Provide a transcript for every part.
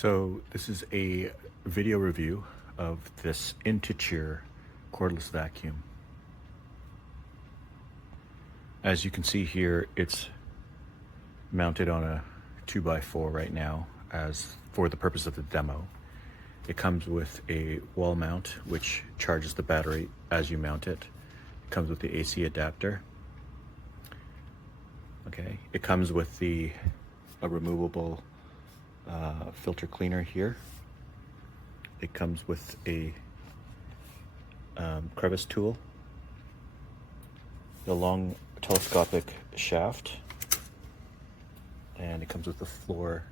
So this is a video review of this INTETURE cordless vacuum. As you can see here, it's mounted on a 2x4 right now as for the purpose of the demo. It comes with a wall mount which charges the battery as you mount it. It comes with the AC adapter. Okay, it comes with a removable filter cleaner here. It comes with a crevice tool, the long telescopic shaft, and it comes with the floor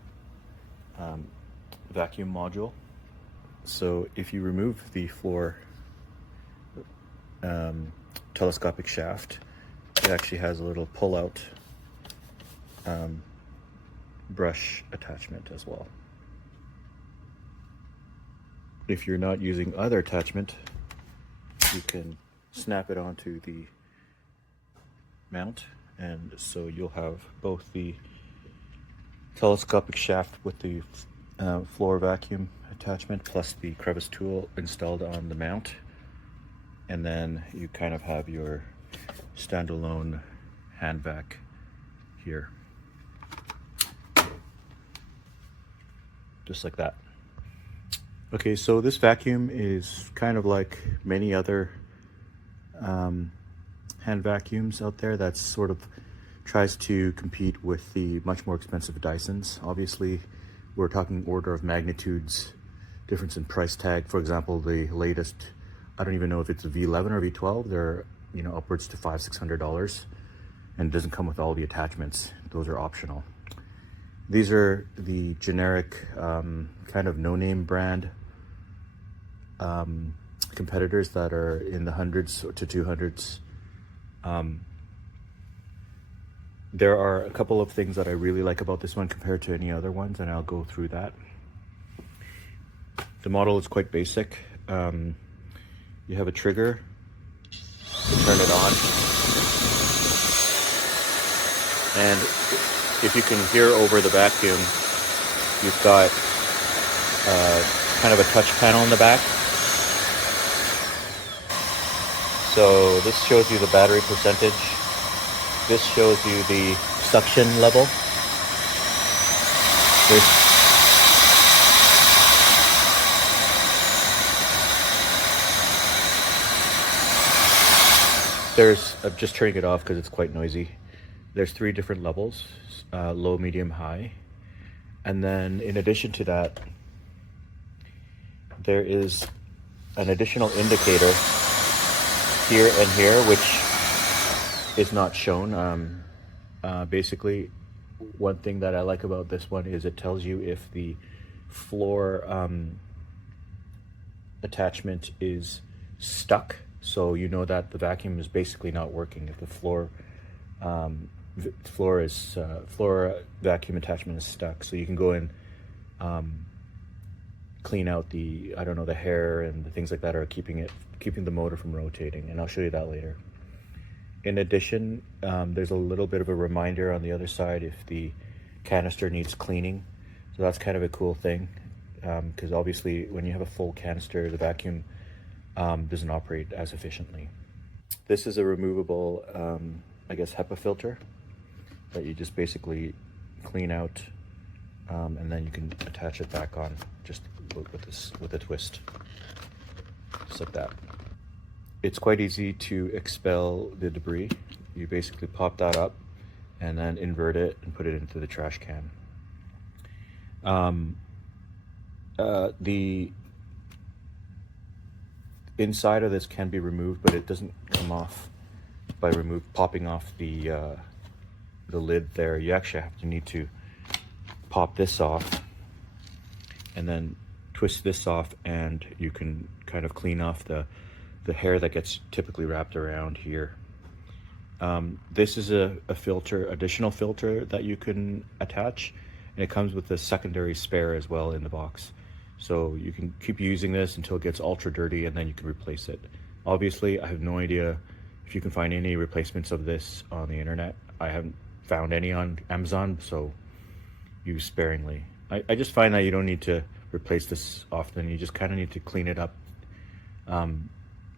vacuum module. So if you remove the floor telescopic shaft, it actually has a little pull-out brush attachment as well. If you're not using other attachment, you can snap it onto the mount, and so you'll have both the telescopic shaft with the floor vacuum attachment plus the crevice tool installed on the mount, and then you kind of have your standalone hand vac here, just like that. Okay, so this vacuum is kind of like many other hand vacuums out there that sort of tries to compete with the much more expensive Dysons. Obviously, we're talking order of magnitudes difference in price tag. For example, the latest, I don't even know if it's a V11 or V12, they're upwards to $500-600, and it doesn't come with all the attachments. Those are optional. These are the generic kind of no-name brand competitors that are in the hundreds to 200s. There are a couple of things that I really like about this one compared to any other ones, and I'll go through that. The model is quite basic. You have a trigger to turn it on, and if you can hear over the vacuum, you've got kind of a touch panel in the back. So this shows you the battery percentage. This shows you the suction level. I'm just turning it off because it's quite noisy. There's 3 different levels, low, medium, high. And then in addition to that, there is an additional indicator here and here, which is not shown. Basically, one thing that I like about this one is it tells you if the floor attachment is stuck, so you know that the vacuum is basically not working. If the floor vacuum attachment is stuck, so you can go and clean out the hair and the things like that are keeping the motor from rotating, and I'll show you that later. In addition, there's a little bit of a reminder on the other side if the canister needs cleaning, so that's kind of a cool thing, because obviously when you have a full canister, the vacuum doesn't operate as efficiently. This is a removable HEPA filter that you just basically clean out, and then you can attach it back on just with a twist, just like that. It's quite easy to expel the debris. You basically pop that up and then invert it and put it into the trash can. The inside of this can be removed, but it doesn't come off by popping off the lid there. You actually need to pop this off and then twist this off, and you can kind of clean off the hair that gets typically wrapped around here. This is a additional filter that you can attach, and it comes with a secondary spare as well in the box. So you can keep using this until it gets ultra dirty, and then you can replace it. Obviously, I have no idea if you can find any replacements of this on the internet. I haven't found any on Amazon, so use sparingly. I just find that you don't need to replace this often. You just kind of need to clean it up,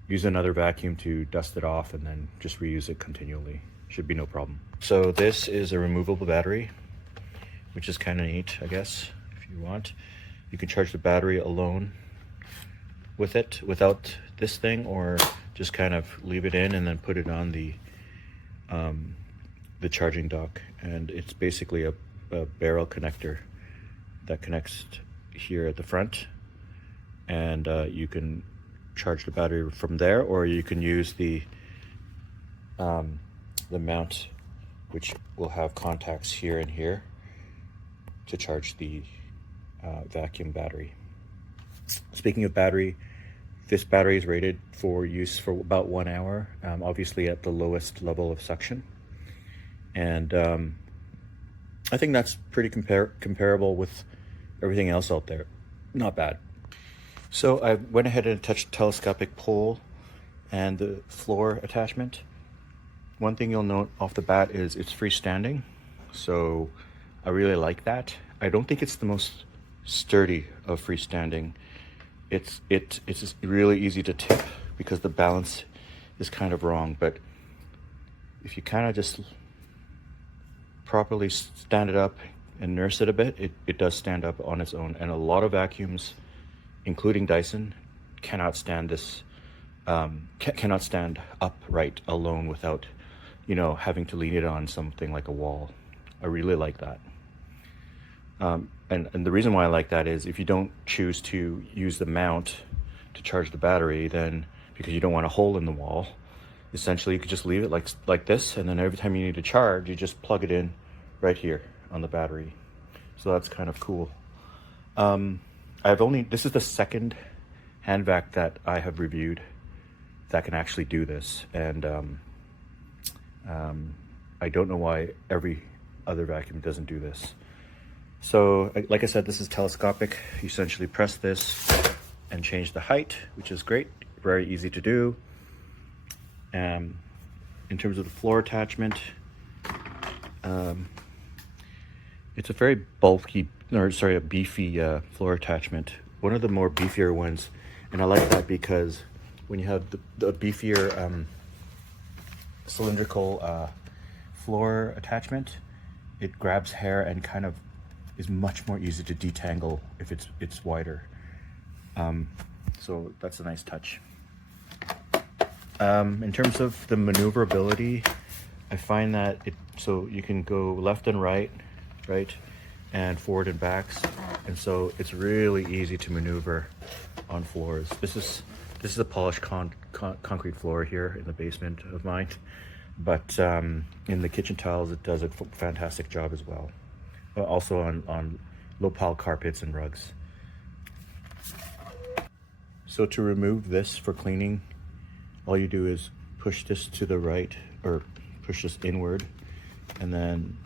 use another vacuum to dust it off, and then just reuse it continually. Should be no problem. So this is a removable battery, which is kind of neat, I guess. If you want, you can charge the battery alone with it without this thing, or just kind of leave it in and then put it on the charging dock. And it's basically a barrel connector that connects here at the front, and you can charge the battery from there, or you can use the mount, which will have contacts here and here, to charge the vacuum battery. Speaking of battery, this battery is rated for use for about 1 hour, obviously at the lowest level of suction. And I think that's pretty comparable with everything else out there. Not bad. So I went ahead and attached telescopic pole and the floor attachment. One thing you'll note off the bat is it's freestanding, so I really like that. I don't think it's the most sturdy of freestanding. It's just really easy to tip because the balance is kind of wrong, but if you kind of just properly stand it up and nurse it a bit, it does stand up on its own. And a lot of vacuums, including Dyson, cannot stand this, cannot stand upright alone without, you know, having to lean it on something like a wall. I really like that. And the reason why I like that is if you don't choose to use the mount to charge the battery, then because you don't want a hole in the wall, essentially you could just leave it like this, and then every time you need to charge, you just plug it in right here on the battery. So that's kind of cool. This is the second hand vac that I have reviewed that can actually do this, and I don't know why every other vacuum doesn't do this. So like I said, this is telescopic. You essentially press this and change the height, which is great, very easy to do. In terms of the floor attachment, it's a very a beefy floor attachment. One of the more beefier ones, and I like that because when you have the beefier cylindrical floor attachment, it grabs hair and kind of is much more easy to detangle if it's wider. So that's a nice touch. In terms of the maneuverability, I find that so you can go left and right, and forward and backs, and so it's really easy to maneuver on floors. This is a polished concrete floor here in the basement of mine, but in the kitchen tiles it does a fantastic job as well. Also on low pile carpets and rugs. So to remove this for cleaning, all you do is push this to the right, or push this inward, and then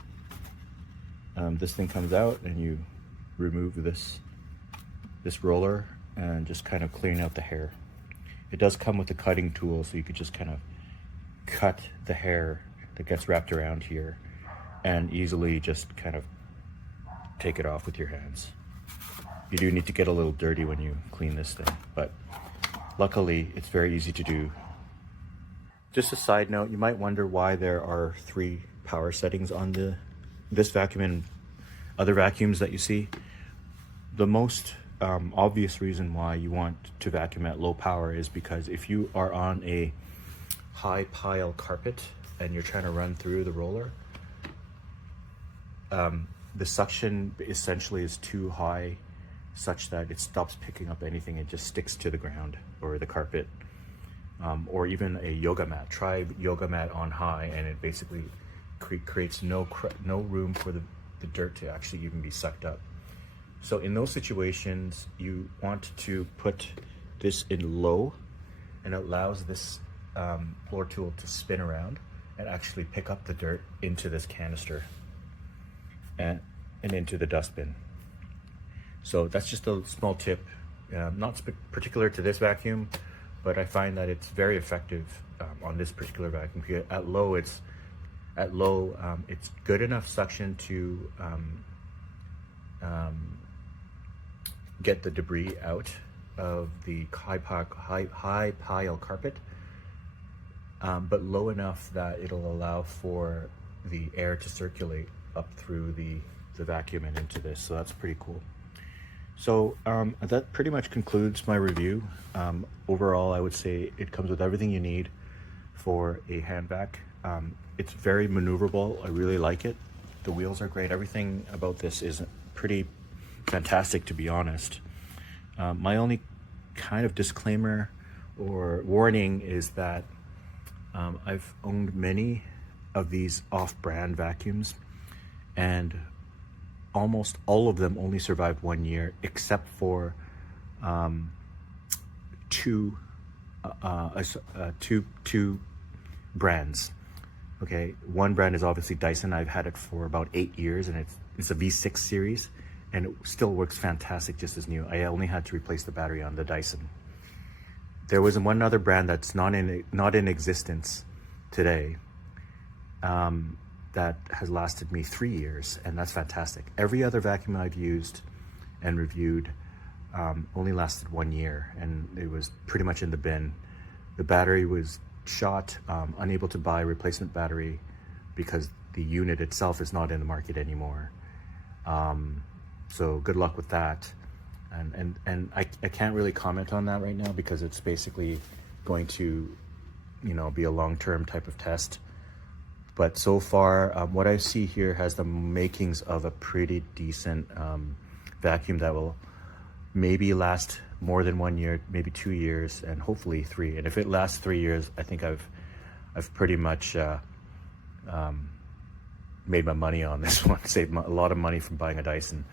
this thing comes out, and you remove this roller and just kind of clean out the hair. It does come with a cutting tool, so you could just kind of cut the hair that gets wrapped around here and easily just kind of take it off with your hands. You do need to get a little dirty when you clean this thing, but luckily it's very easy to do. Just a side note, you might wonder why there are 3 power settings on this vacuum and other vacuums that you see. The most obvious reason why you want to vacuum at low power is because if you are on a high pile carpet and you're trying to run through the roller, the suction essentially is too high, such that it stops picking up anything. It just sticks to the ground or the carpet, or even a yoga mat. Try yoga mat on high, and it basically creates no room for the dirt to actually even be sucked up. So in those situations, you want to put this in low, and it allows this floor tool to spin around and actually pick up the dirt into this canister and into the dustbin. So that's just a small tip, not particular to this vacuum, but I find that it's very effective on this particular vacuum. At low, it's good enough suction to get the debris out of the high pile carpet, but low enough that it'll allow for the air to circulate up through the vacuum and into this. So that's pretty cool. So that pretty much concludes my review. Overall, I would say it comes with everything you need for a hand vac. It's very maneuverable. I really like it. The wheels are great. Everything about this is pretty fantastic, to be honest. My only kind of disclaimer or warning is that I've owned many of these off-brand vacuums, and almost all of them only survived 1 year, except for two brands. Okay, one brand is obviously Dyson. I've had it for about 8 years, and it's a V6 series, and it still works fantastic, just as new. I only had to replace the battery on the Dyson. There was one other brand that's not in existence today, that has lasted me 3 years, and that's fantastic. Every other vacuum I've used and reviewed only lasted 1 year, and it was pretty much in the bin. The battery was shot, unable to buy a replacement battery because the unit itself is not in the market anymore. So good luck with that. And I can't really comment on that right now because it's basically going to, be a long-term type of test. But so far, what I see here has the makings of a pretty decent vacuum that will maybe last more than 1 year, maybe 2 years, and hopefully 3. And if it lasts 3 years, I think I've pretty much made my money on this one, saved a lot of money from buying a Dyson.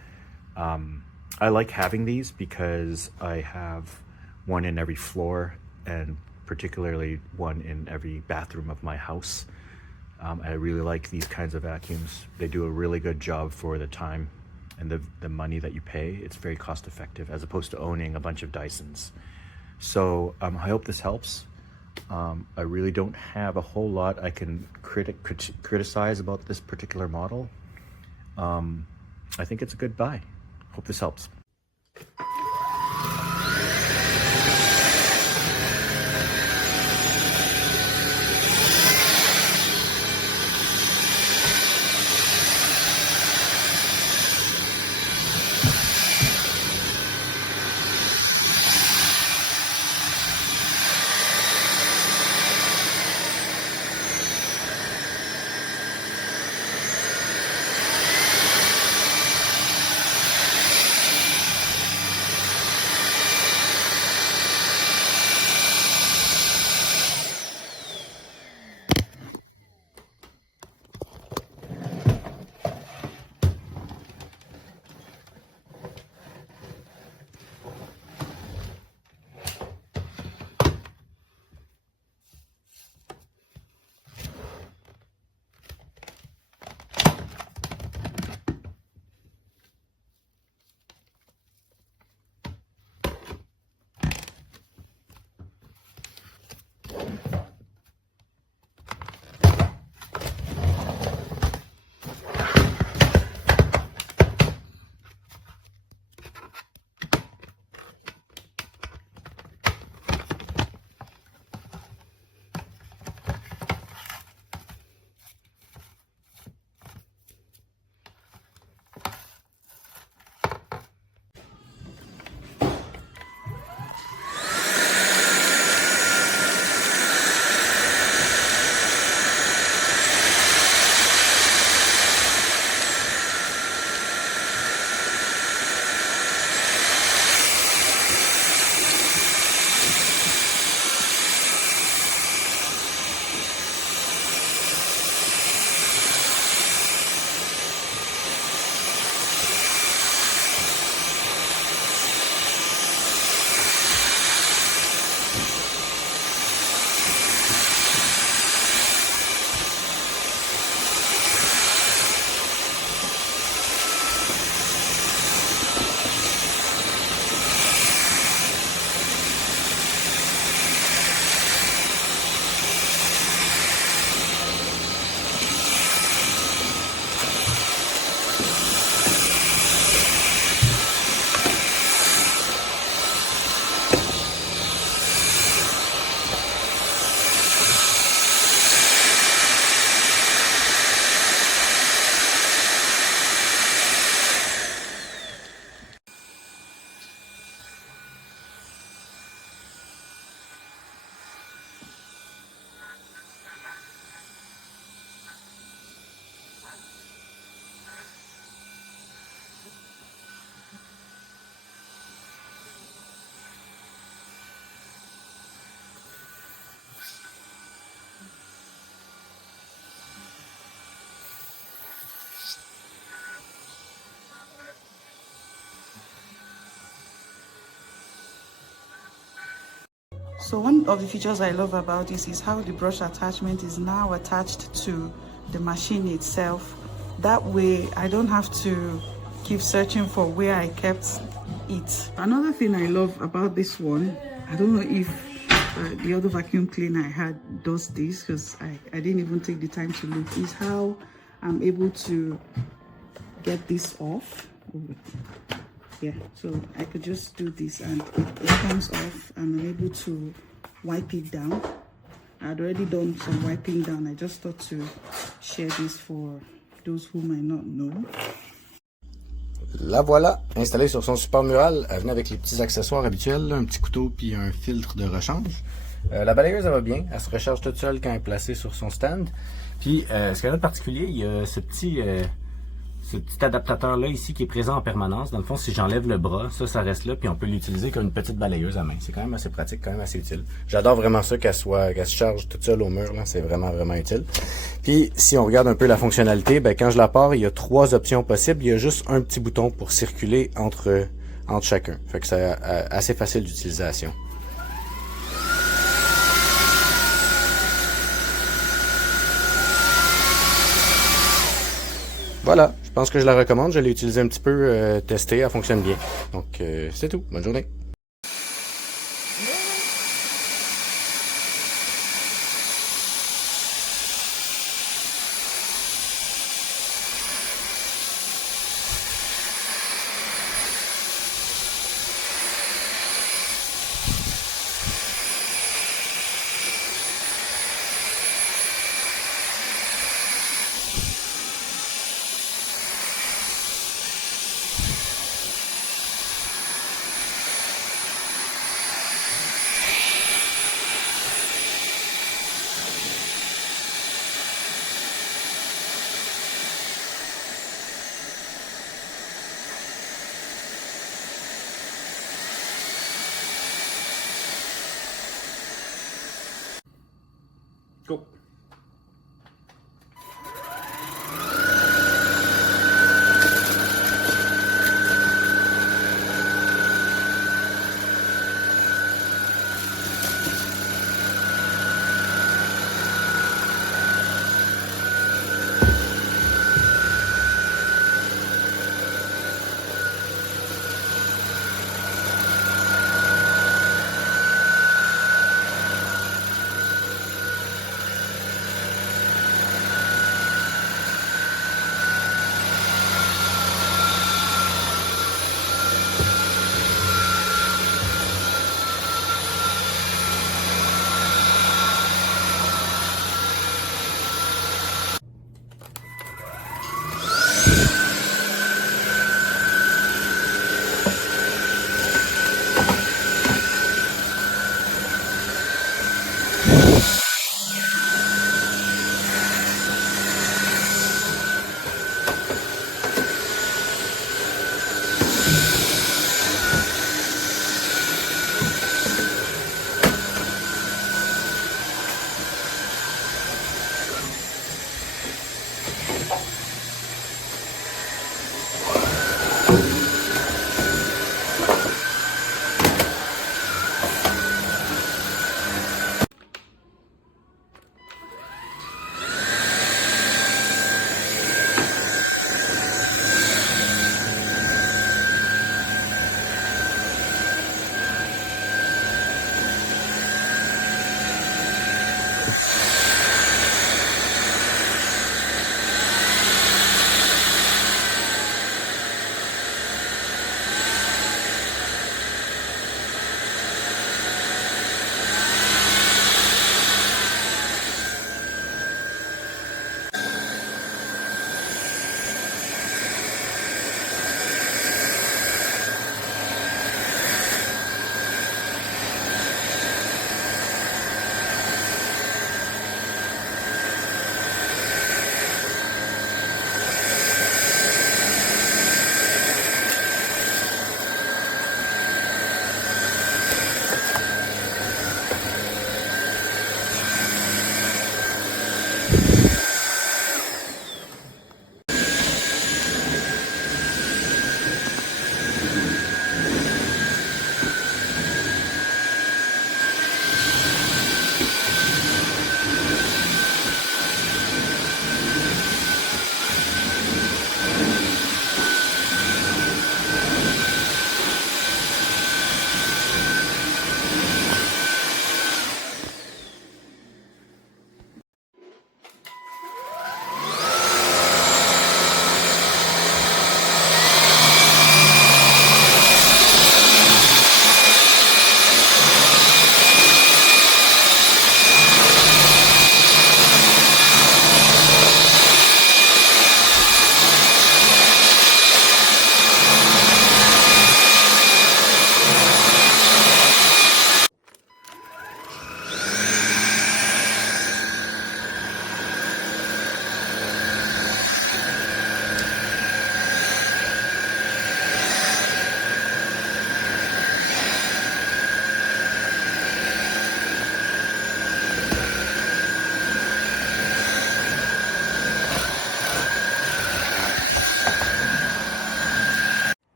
I like having these because I have one in every floor, and particularly one in every bathroom of my house. I really like these kinds of vacuums. They do a really good job for the time and the money that you pay. It's very cost effective as opposed to owning a bunch of Dysons. So I hope this helps. I really don't have a whole lot I can criticize about this particular model. I think it's a good buy. Hope this helps. So one of the features I love about this is how the brush attachment is now attached to the machine itself. That way I don't have to keep searching for where I kept it. Another thing I love about this one, I don't know if the other vacuum cleaner I had does this, because I didn't even take the time to look, is how I'm able to get this off. Yeah, so I could just do this and it comes off, and I'm able to wipe it down. I'd already done some wiping down. I just thought to share this for those who might not know. La voilà, installée sur son support mural. Elle venait avec les petits accessoires habituels, là, un petit couteau puis un filtre de rechange. La balayeuse, elle va bien. Elle se recharge toute seule quand elle est placée sur son stand. Puis, ce qu'elle a de particulier, il y a ce petit adaptateur-là ici qui est présent en permanence. Dans le fond, si j'enlève le bras, ça reste là, puis on peut l'utiliser comme une petite balayeuse à main. C'est quand même assez pratique, quand même assez utile. J'adore vraiment ça, qu'elle se charge toute seule au mur, là. C'est vraiment, vraiment utile. Puis, si on regarde un peu la fonctionnalité, ben, quand je la pars, il y a 3 options possibles. Il y a juste un petit bouton pour circuler entre chacun. Fait que c'est assez facile d'utilisation. Voilà, je pense que je la recommande. Je l'ai utilisée un petit peu, testée, elle fonctionne bien. Donc, c'est tout. Bonne journée. Go.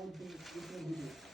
all things within you.